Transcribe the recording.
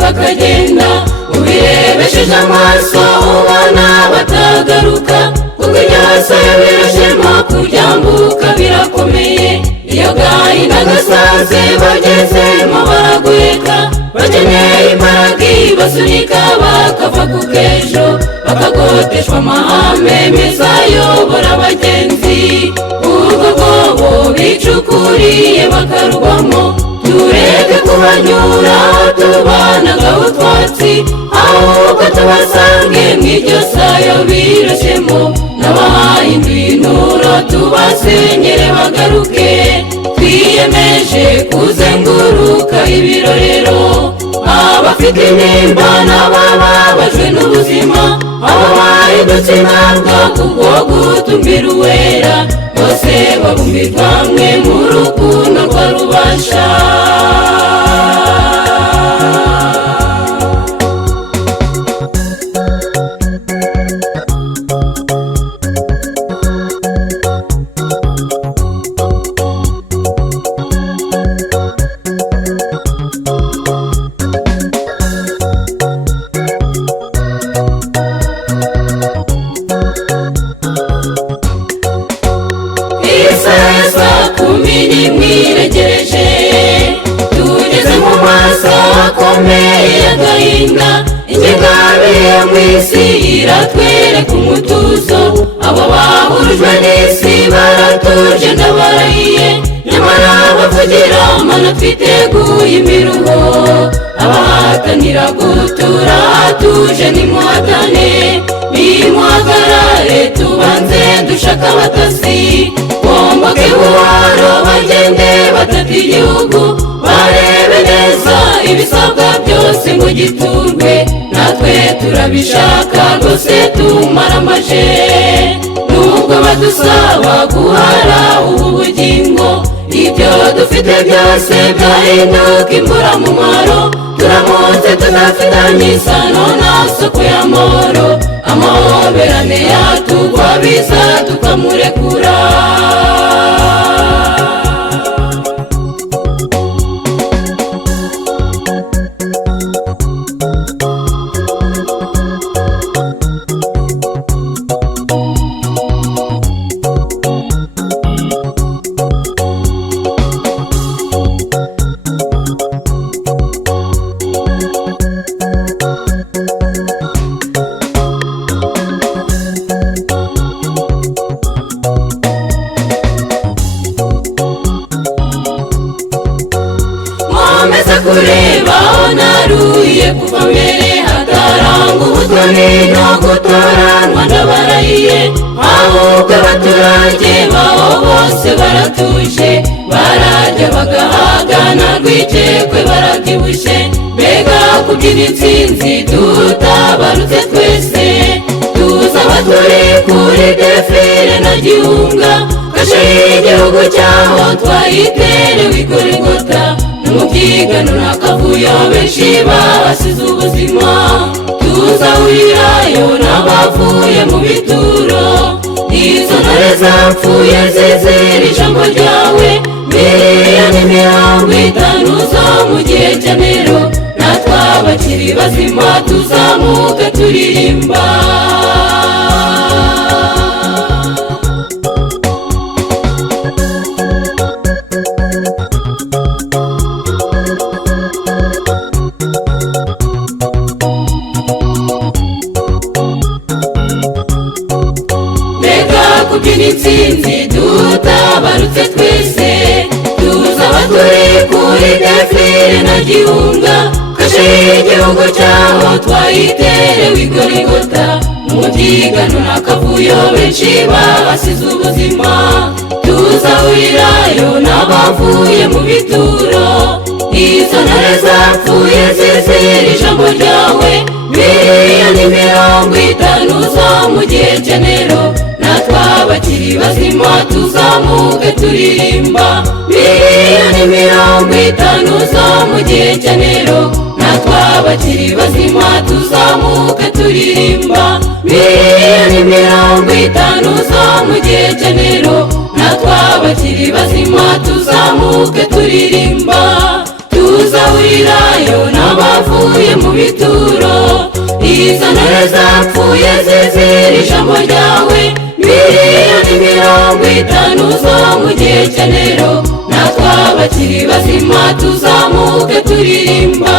bakagenda ubirebesheje amaso ubona batagaruka kuko inyasa yabirashema kuryambuka birakomeye iyo gahinda gasaze bagezemo baragweka bakeneye imbaraga basunika bakava ku kejo bakagoteshwa amahame meza ayobora abagenzi urwo rwobo bicukuriye bakarugwamo tureke kubanyura tubanaga utwatsi ahubwo tubasange mw'iryo sayo birashemo n'abahinduye inturo tubasenyere bagaruke twiyemeje kuzenguruka ibirorero abafite intimba n'abababajwe n'ubuzima abo bahindutse intambwe kubwo gutumbira uwera bose babumbirwa hamwe mu rukundo rwa rubasha mwiregereje tugeze mu maso akomeye y'agahinda ingengabihe mw'isi iratwereka umutuzo abo bahurujwe n'isi baratuje ndabarahiye nyamara bavugira mana twiteguye imiruho abahatanira gutura hatuje nimuhatane nimuhagarare tubanze dushaka abatasi bomboke buhoro bagende batata igihugu barebe neza ibisabwa byose ngo giturwe natwe turabishaka rwose tumaramaje nubwo badusaba guhara ubu bugingo ibyo dufite byose byahinduka imburamumaro turamutse tunafitanye isano na soko y'amahoro amahoberane yatugwa biza tukamurekura kureba onaruye kuva mbere hataranga ubutoni no gutoranwa ndabarahiye ahubwo abaturage baho bose baratuje bararya bagahaga nta rwikekwe barabyibushye mbega kubyina intsinzi tutabarutse twese tuzaba turi kuri defile na gihunga kashe y'igihugu cyaho twayiterewe igorigota umubyigano n'akavuyo benshi bahasize ubuzima tuzahurirayo n'abavuye mu bituro izo ntare zapfuye zizira ijambo ryawe miliyoni 50 zo mu gihe cya nero natwe abakiri bazima tuzamuke turirimba kubyina intsinzi tutabarutse twese tuzaba turi kuri defile na gihunga kashe y'igihugu cyaho twayiterewe igorigota umubyigano n'akavuyo benshi bahasize ubuzima tuzahurirayo n'abavuye mu bituro izo ntare zapfuye zizira ijambo ryawe miliyoni miliyoni 50 zo mu gihe cy'Enero, natwe abakiri bazima tuzamuke turirimba. Miliyoni 50 zo mu gihe cy'Enero, natwe abakiri bazima tuzamuke turirimba. Miliyoni 50 zo mu gihe cy'Enero, natwe abakiri bazima tuzamuke turirimba. Tuzahurirayo n'abavuye mu bituro, izo ntore zapfuye zizira ijambo ryawe. Miliyoni 50 zo mu gihe cy'Enero, natwe abakiri bazima tuzamuke turirimba.